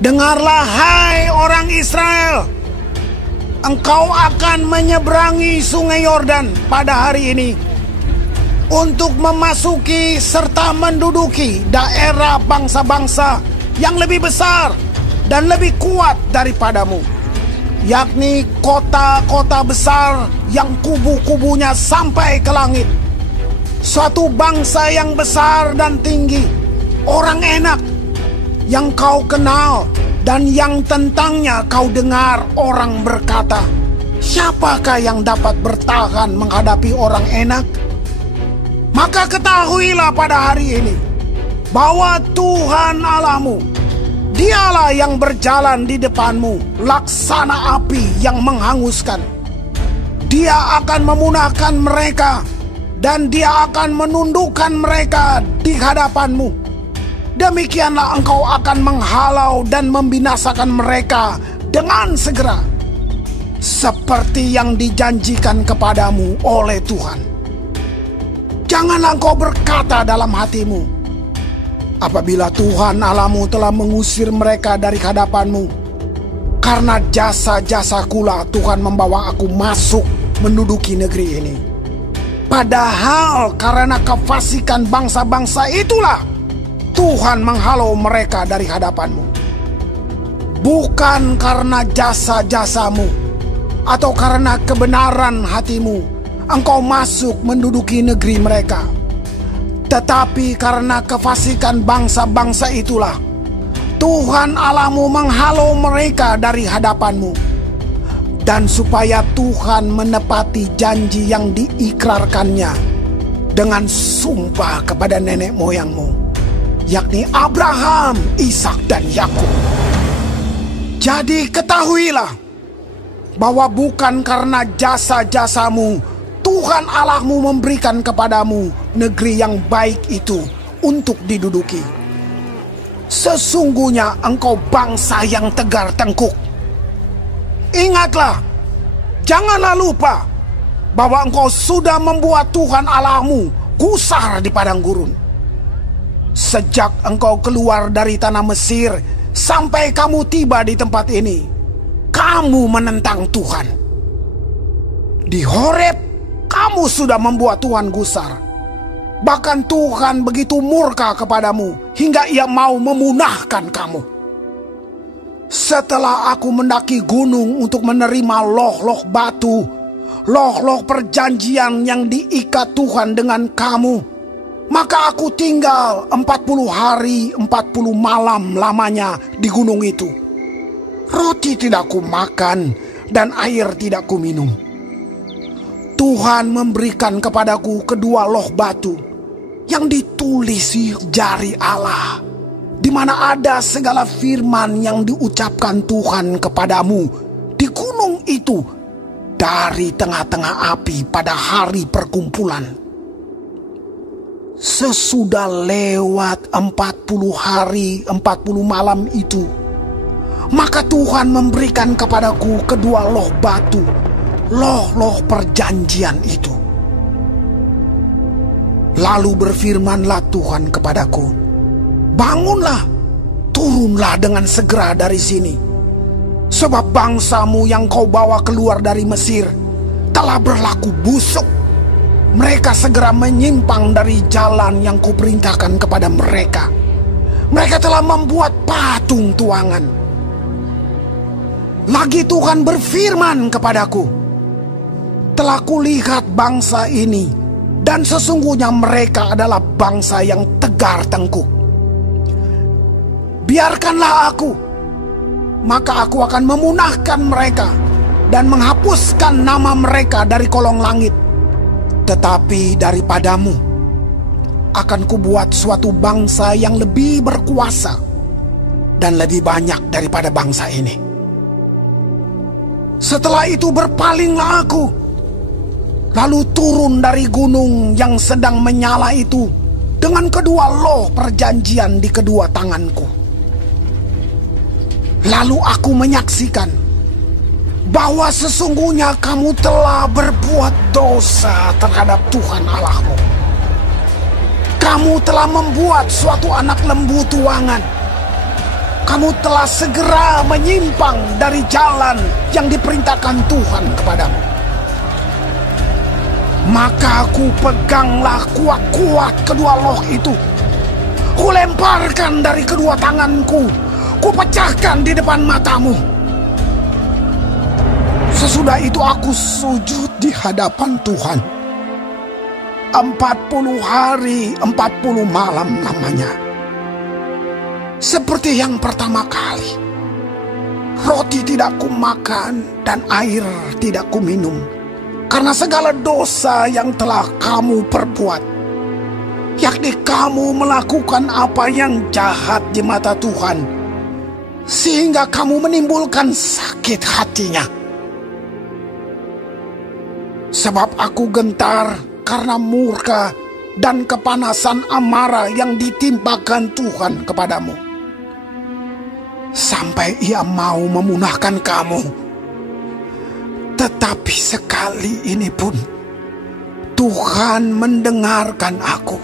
Dengarlah hai orang Israel, engkau akan menyeberangi sungai Yordan pada hari ini untuk memasuki serta menduduki daerah bangsa-bangsa yang lebih besar dan lebih kuat daripadamu, yakni kota-kota besar yang kubu-kubunya sampai ke langit. Suatu bangsa yang besar dan tinggi, orang enak, yang kau kenal dan yang tentangnya kau dengar orang berkata, siapakah yang dapat bertahan menghadapi orang enak? Maka ketahuilah pada hari ini bahwa Tuhan Allahmu, Dialah yang berjalan di depanmu laksana api yang menghanguskan. Dia akan memunahkan mereka dan Dia akan menundukkan mereka di hadapanmu. Demikianlah engkau akan menghalau dan membinasakan mereka dengan segera, seperti yang dijanjikan kepadamu oleh Tuhan. Janganlah engkau berkata dalam hatimu, apabila Tuhan Allahmu telah mengusir mereka dari hadapanmu, karena jasa-jasakulah Tuhan membawa aku masuk menduduki negeri ini. Padahal karena kefasikan bangsa-bangsa itulah Tuhan menghalau mereka dari hadapanmu. Bukan karena jasa-jasamu atau karena kebenaran hatimu engkau masuk menduduki negeri mereka, tetapi karena kefasikan bangsa-bangsa itulah Tuhan Allahmu menghalau mereka dari hadapanmu. Dan supaya Tuhan menepati janji yang diikrarkannya dengan sumpah kepada nenek moyangmu, yakni Abraham, Ishak, dan Yakub. Jadi ketahuilah bahwa bukan karena jasa-jasamu Tuhan Allahmu memberikan kepadamu negeri yang baik itu untuk diduduki. Sesungguhnya engkau bangsa yang tegar tengkuk. Ingatlah, janganlah lupa bahwa engkau sudah membuat Tuhan Allahmu gusar di padang gurun. Sejak engkau keluar dari tanah Mesir sampai kamu tiba di tempat ini, kamu menentang Tuhan. Di Horeb, kamu sudah membuat Tuhan gusar. Bahkan Tuhan begitu murka kepadamu hingga Ia mau memunahkan kamu. Setelah aku mendaki gunung untuk menerima loh-loh batu, loh-loh perjanjian yang diikat Tuhan dengan kamu, maka aku tinggal 40 hari 40 malam lamanya di gunung itu. Roti tidak kumakan dan air tidak kuminum. Tuhan memberikan kepadaku kedua loh batu yang ditulis jari Allah, di mana ada segala firman yang diucapkan Tuhan kepadamu di gunung itu dari tengah-tengah api pada hari perkumpulan. Sesudah lewat 40 hari 40 malam itu, maka Tuhan memberikan kepadaku kedua loh batu, loh-loh perjanjian itu. Lalu berfirmanlah Tuhan kepadaku, bangunlah, turunlah dengan segera dari sini, sebab bangsamu yang kau bawa keluar dari Mesir telah berlaku busuk. Mereka segera menyimpang dari jalan yang kuperintahkan kepada mereka. Mereka telah membuat patung tuangan. Lagi Tuhan berfirman kepadaku, telah kulihat bangsa ini, dan sesungguhnya mereka adalah bangsa yang tegar tengkuk. Biarkanlah aku, maka aku akan memunahkan mereka dan menghapuskan nama mereka dari kolong langit. Tetapi daripadamu akan kubuat suatu bangsa yang lebih berkuasa dan lebih banyak daripada bangsa ini. Setelah itu berpalinglah aku, lalu turun dari gunung yang sedang menyala itu dengan kedua loh perjanjian di kedua tanganku. Lalu aku menyaksikan bahwa sesungguhnya kamu telah berbuat dosa terhadap Tuhan Allahmu. Kamu telah membuat suatu anak lembu tuangan. kamu telah segera menyimpang dari jalan yang diperintahkan Tuhan kepadamu. Maka aku peganglah kuat-kuat kedua loh itu. Kulemparkan dari kedua tanganku. Kupecahkan di depan matamu. Sesudah itu aku sujud di hadapan Tuhan. 40 hari 40 malam lamanya. Seperti yang pertama kali. Roti tidak kumakan dan air tidak kuminum. Karena segala dosa yang telah kamu perbuat. Yakni kamu melakukan apa yang jahat di mata Tuhan. Sehingga kamu menimbulkan sakit hatinya. Sebab aku gentar karena murka dan kepanasan amarah yang ditimpakan Tuhan kepadamu. Sampai ia mau memunahkan kamu. Tetapi sekali ini pun Tuhan mendengarkan aku.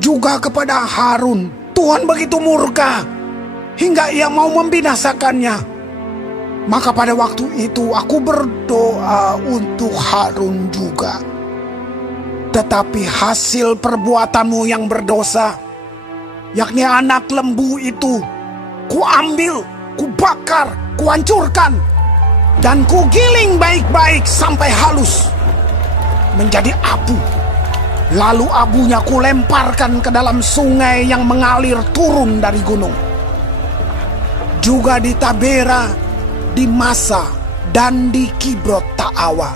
Juga kepada Harun Tuhan begitu murka hingga ia mau membinasakannya. Maka pada waktu itu aku berdoa untuk Harun juga. Tetapi hasil perbuatanmu yang berdosa, yakni anak lembu itu, kuambil, kubakar, kuhancurkan, dan kugiling baik-baik sampai halus menjadi abu. Lalu abunya kulemparkan ke dalam sungai yang mengalir turun dari gunung. Juga di Tabera, di Masa, dan di Kibrot Ta'awa,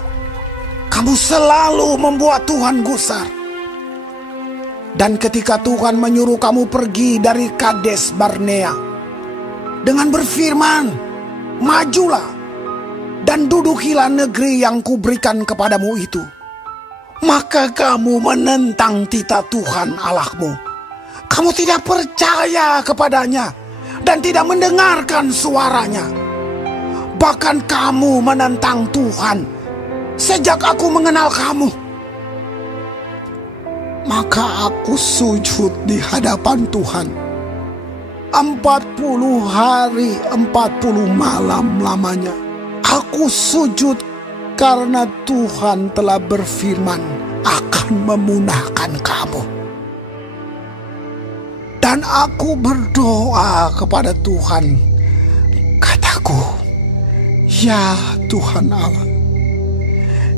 kamu selalu membuat Tuhan gusar. Dan ketika Tuhan menyuruh kamu pergi dari Kades Barnea dengan berfirman, majulah dan dudukilah negeri yang kuberikan kepadamu itu, maka kamu menentang titah Tuhan Allahmu. Kamu tidak percaya kepadanya dan tidak mendengarkan suaranya. Bahkan kamu menentang Tuhan sejak aku mengenal kamu. Maka aku sujud di hadapan Tuhan 40 hari 40 malam lamanya. Aku sujud karena Tuhan telah berfirman akan memunahkan kamu. Dan aku berdoa kepada Tuhan. Kataku, ya Tuhan Allah,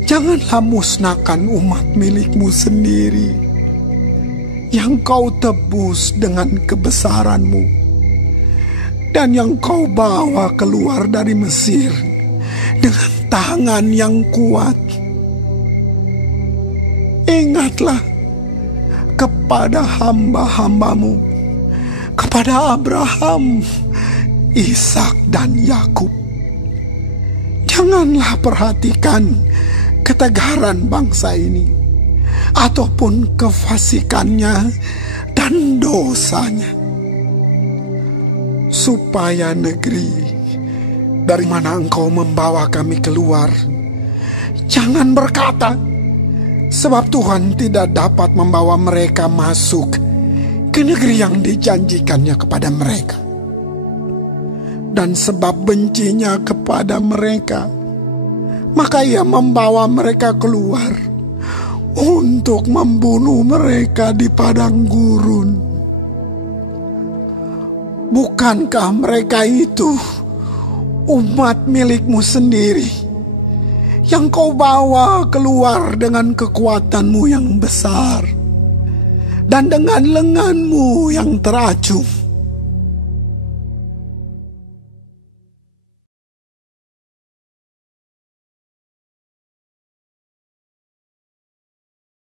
janganlah musnahkan umat milikmu sendiri yang kau tebus dengan kebesaranmu dan yang kau bawa keluar dari Mesir dengan tangan yang kuat. Ingatlah kepada hamba-hambamu, kepada Abraham, Ishak dan Yakub. Janganlah perhatikan ketegaran bangsa ini, ataupun kefasikannya dan dosanya, supaya negeri dari mana engkau membawa kami keluar, jangan berkata, sebab Tuhan tidak dapat membawa mereka masuk ke negeri yang dijanjikannya kepada mereka. Dan sebab bencinya kepada mereka, maka ia membawa mereka keluar untuk membunuh mereka di padang gurun. Bukankah mereka itu umat milikmu sendiri yang kau bawa keluar dengan kekuatanmu yang besar dan dengan lenganmu yang teracung?